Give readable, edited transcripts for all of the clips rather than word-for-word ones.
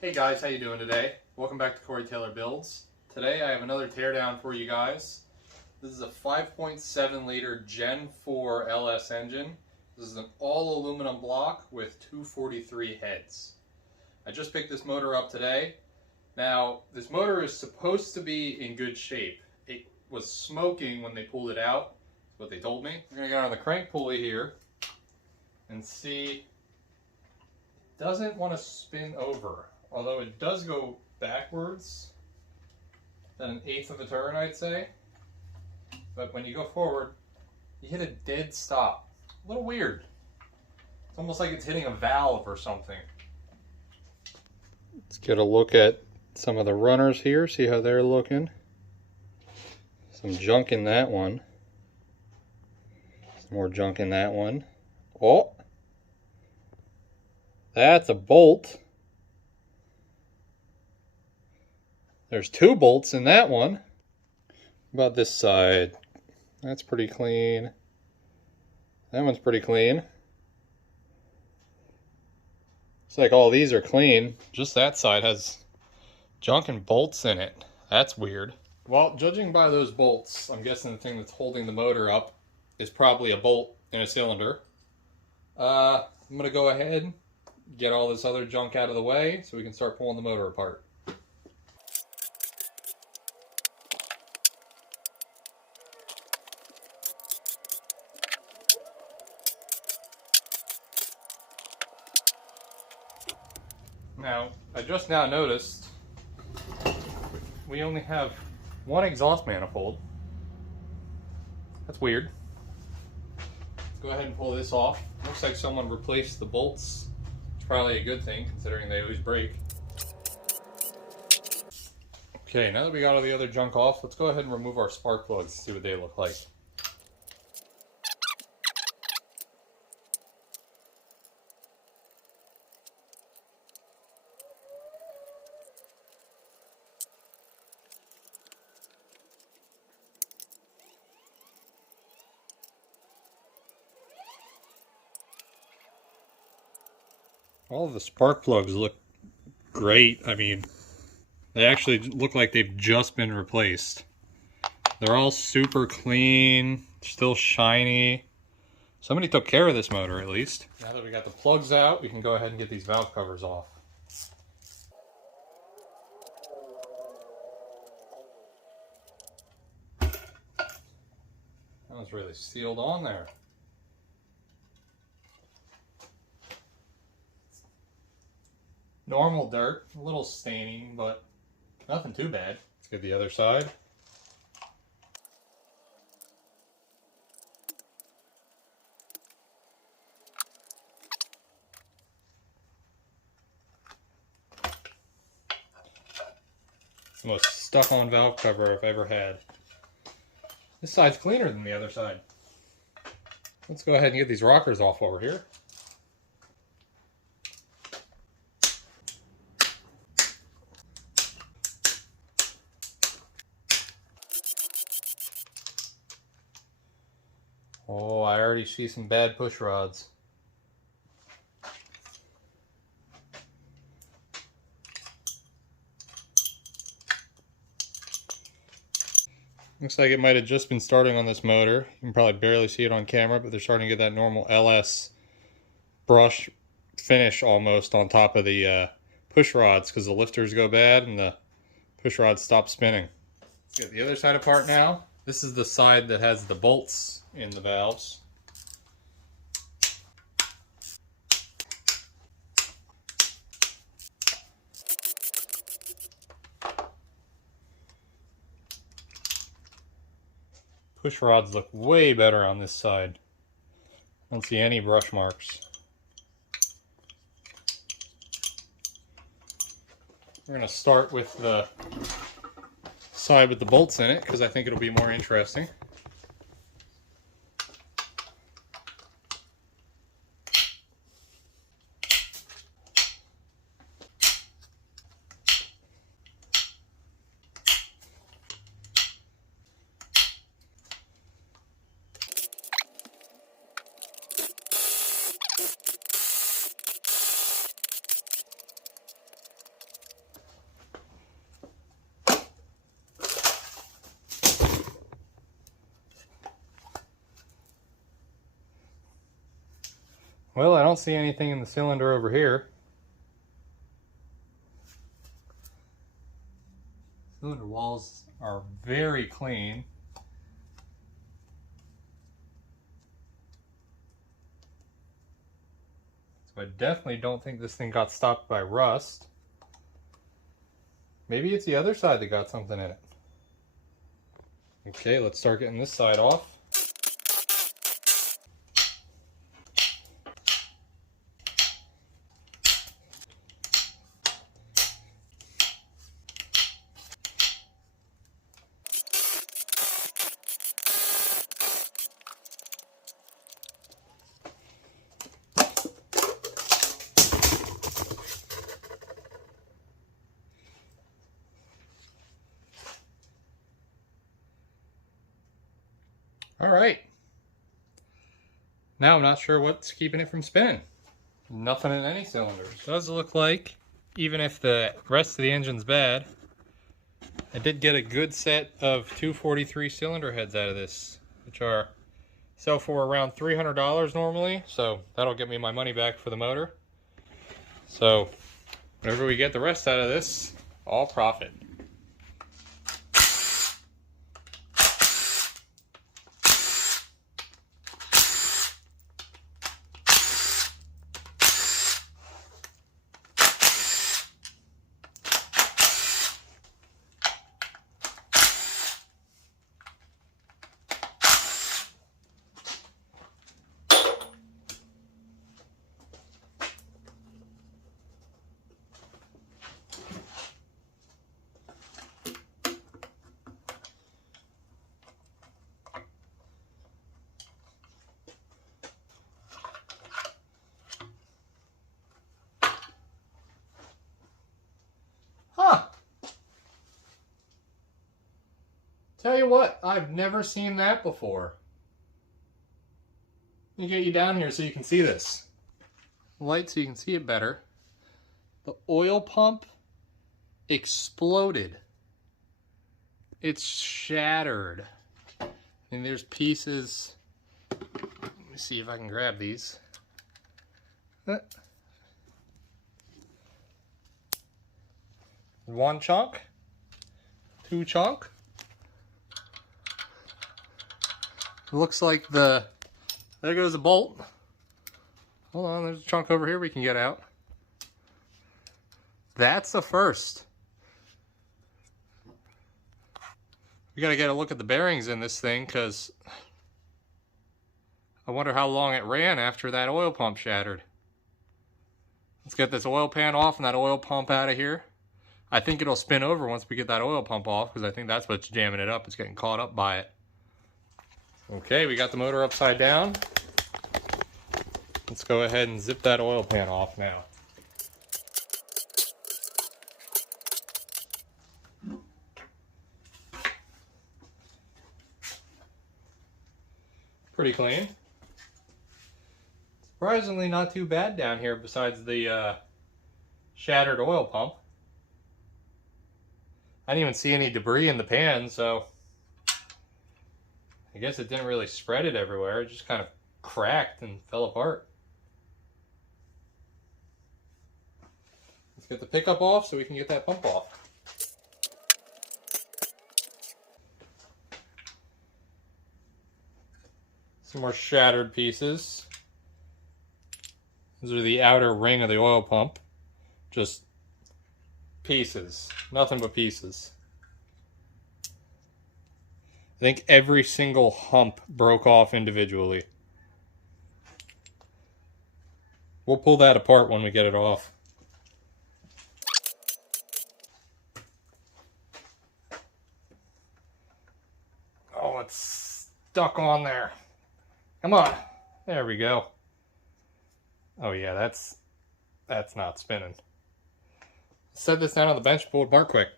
Hey guys, how you doing today? Welcome back to Corey Taylor Builds. Today I have another teardown for you guys. This is a 5.7 liter Gen 4 LS engine. This is an all aluminum block with 243 heads. I just picked this motor up today. Now, this motor is supposed to be in good shape. It was smoking when they pulled it out. That's what they told me. We're going to get on the crank pulley here and see. It doesn't want to spin over. Although it does go backwards at an eighth of a turn, I'd say. But when you go forward, you hit a dead stop. A little weird. It's almost like it's hitting a valve or something. Let's get a look at some of the runners here, see how they're looking. Some junk in that one. Some more junk in that one. Oh! That's a bolt. There's two bolts in that one. How about this side? That's pretty clean. That one's pretty clean. Looks like all these are clean. Just that side has junk and bolts in it. That's weird. Well, judging by those bolts, I'm guessing the thing that's holding the motor up is probably a bolt in a cylinder. I'm going to go ahead, get all this other junk out of the way so we can start pulling the motor apart. Now, I just now noticed we only have one exhaust manifold. That's weird. Let's go ahead and pull this off. Looks like someone replaced the bolts. It's probably a good thing considering they always break. Okay, now that we got all the other junk off, let's go ahead and remove our spark plugs and see what they look like. All of the spark plugs look great. I mean, they actually look like they've just been replaced. They're all super clean, still shiny. Somebody took care of this motor at least. Now that we got the plugs out, we can go ahead and get these valve covers off. That was really sealed on there. Normal dirt, a little staining, but nothing too bad. Let's get the other side. It's the most stuck-on valve cover I've ever had. This side's cleaner than the other side. Let's go ahead and get these rockers off over here. Oh, I already see some bad push rods. Looks like it might have just been starting on this motor. You can probably barely see it on camera, but they're starting to get that normal LS brush finish almost on top of the push rods because the lifters go bad and the push rods stop spinning. Let's get the other side apart now. This is the side that has the bolts in the valves. Push rods look way better on this side. I don't see any brush marks. We're going to start with the side with the bolts in it because I think it'll be more interesting. Well, I don't see anything in the cylinder over here. Cylinder walls are very clean. So I definitely don't think this thing got stopped by rust. Maybe it's the other side that got something in it. Okay, let's start getting this side off. All right. Now I'm not sure what's keeping it from spinning. Nothing in any cylinders. Does look like, even if the rest of the engine's bad, I did get a good set of 243 cylinder heads out of this, which are sell for around $300 normally, so that'll get me my money back for the motor. So whenever we get the rest out of this, all profit. Huh. Tell you what, I've never seen that before. Let me get you down here so you can see this. Light so you can see it better. The oil pump exploded. It's shattered. And there's pieces. Let me see if I can grab these. One chunk. Two chunk. It looks like there goes a bolt. Hold on, there's a chunk over here we can get out. That's a first. We gotta get a look at the bearings in this thing, because I wonder how long it ran after that oil pump shattered. Let's get this oil pan off and that oil pump out of here. I think it'll spin over once we get that oil pump off, because I think that's what's jamming it up. It's getting caught up by it. Okay, we got the motor upside down. Let's go ahead and zip that oil pan off now. Pretty clean. Surprisingly not too bad down here besides the shattered oil pump. I didn't even see any debris in the pan, so I guess it didn't really spread it everywhere. It just kind of cracked and fell apart. Let's get the pickup off so we can get that pump off. Some more shattered pieces. These are the outer ring of the oil pump. Just pieces. Nothing but pieces. I think every single hump broke off individually. We'll pull that apart when we get it off. Oh, it's stuck on there. Come on. There we go. Oh yeah, that's not spinning. Set this down on the bench and pull it apart quick.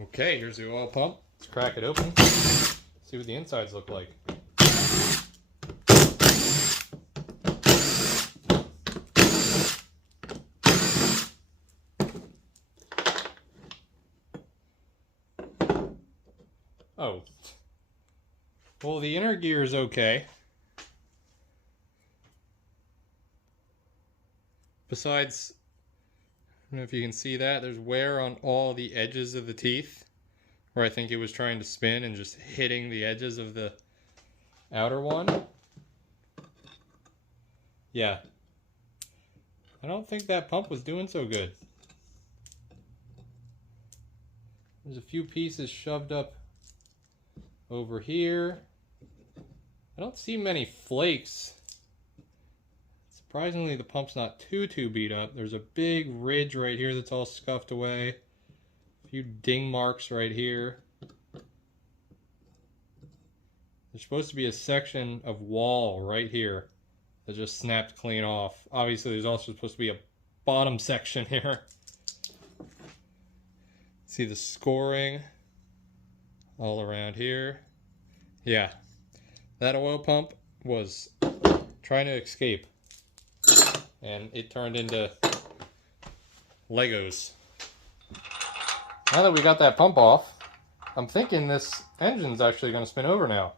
Okay, here's the oil pump. Let's crack it open. See what the insides look like. Oh. Well, the inner gear is okay. besides, I don't know if you can see that, there's wear on all the edges of the teeth, where I think it was trying to spin and just hitting the edges of the outer one. Yeah. I don't think that pump was doing so good. There's a few pieces shoved up over here. I don't see many flakes. Surprisingly, the pump's not too beat up. There's a big ridge right here that's all scuffed away. A few ding marks right here. There's supposed to be a section of wall right here that just snapped clean off. Obviously, there's also supposed to be a bottom section here. See the scoring all around here. Yeah, that oil pump was trying to escape, and it turned into Legos. Now that we got that pump off, I'm thinking this engine's actually going to spin over now.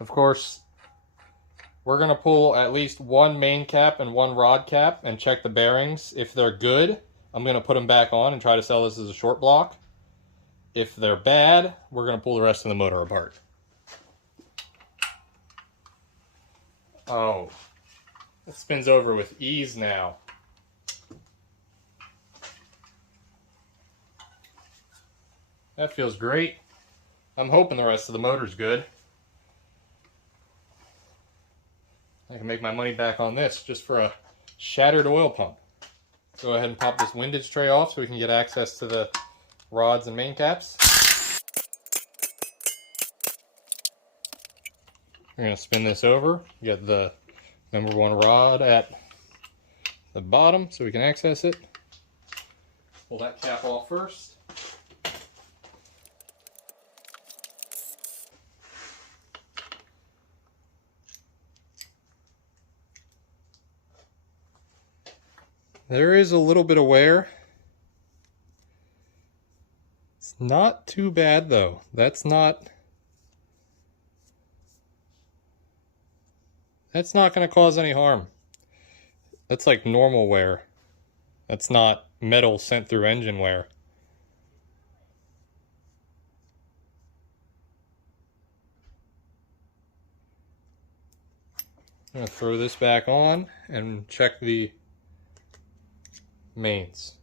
Of course, we're going to pull at least one main cap and one rod cap and check the bearings. If they're good, I'm going to put them back on and try to sell this as a short block. If they're bad, we're going to pull the rest of the motor apart. Oh, it spins over with ease now. That feels great. I'm hoping the rest of the motor's good. I can make my money back on this just for a shattered oil pump. Go ahead and pop this windage tray off so we can get access to the rods and main caps. We're going to spin this over. Get the number one rod at the bottom so we can access it. Pull that cap off first. There is a little bit of wear. It's not too bad though. That's not going to cause any harm. That's like normal wear. That's not metal sent through engine wear. I'm going to throw this back on and check the mains.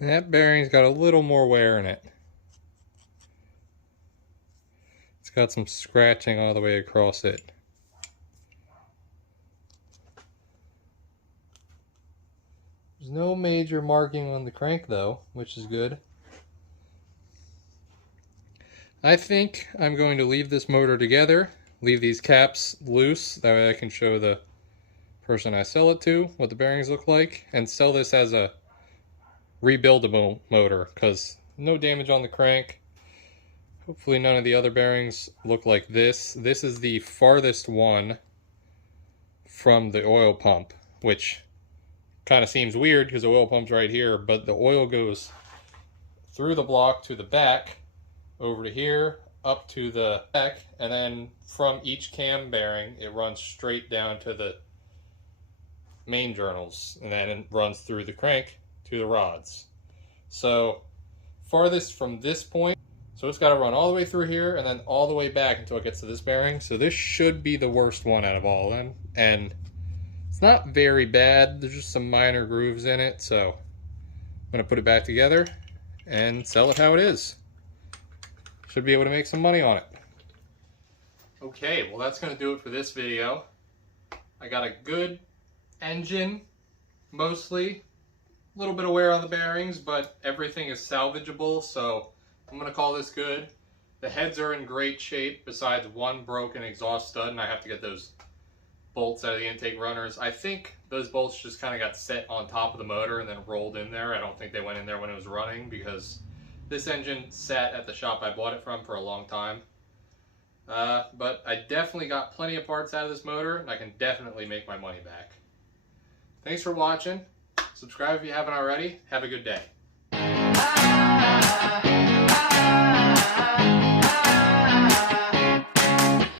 And that bearing's got a little more wear in it. It's got some scratching all the way across it. There's no major marking on the crank though, which is good. I think I'm going to leave this motor together, leave these caps loose, that way I can show the person I sell it to what the bearings look like, and sell this as a rebuildable motor, because no damage on the crank. Hopefully none of the other bearings look like this. This is the farthest one from the oil pump, which kind of seems weird because the oil pump's right here, but the oil goes through the block to the back, over to here, up to the back, and then from each cam bearing it runs straight down to the main journals, and then it runs through the crank to the rods. So farthest from this point, so it's got to run all the way through here and then all the way back until it gets to this bearing. So this should be the worst one out of all of them, and it's not very bad. There's just some minor grooves in it, so I'm going to put it back together and sell it how it is. Should be able to make some money on it. Okay, well that's going to do it for this video. I got a good engine, mostly. A little bit of wear on the bearings, but everything is salvageable, so I'm going to call this good. The heads are in great shape, besides one broken exhaust stud, and I have to get those bolts out of the intake runners. I think those bolts just kind of got set on top of the motor and then rolled in there. I don't think they went in there when it was running, because this engine sat at the shop I bought it from for a long time. But I definitely got plenty of parts out of this motor, and I can definitely make my money back. Thanks for watching. Subscribe if you haven't already. Have a good day.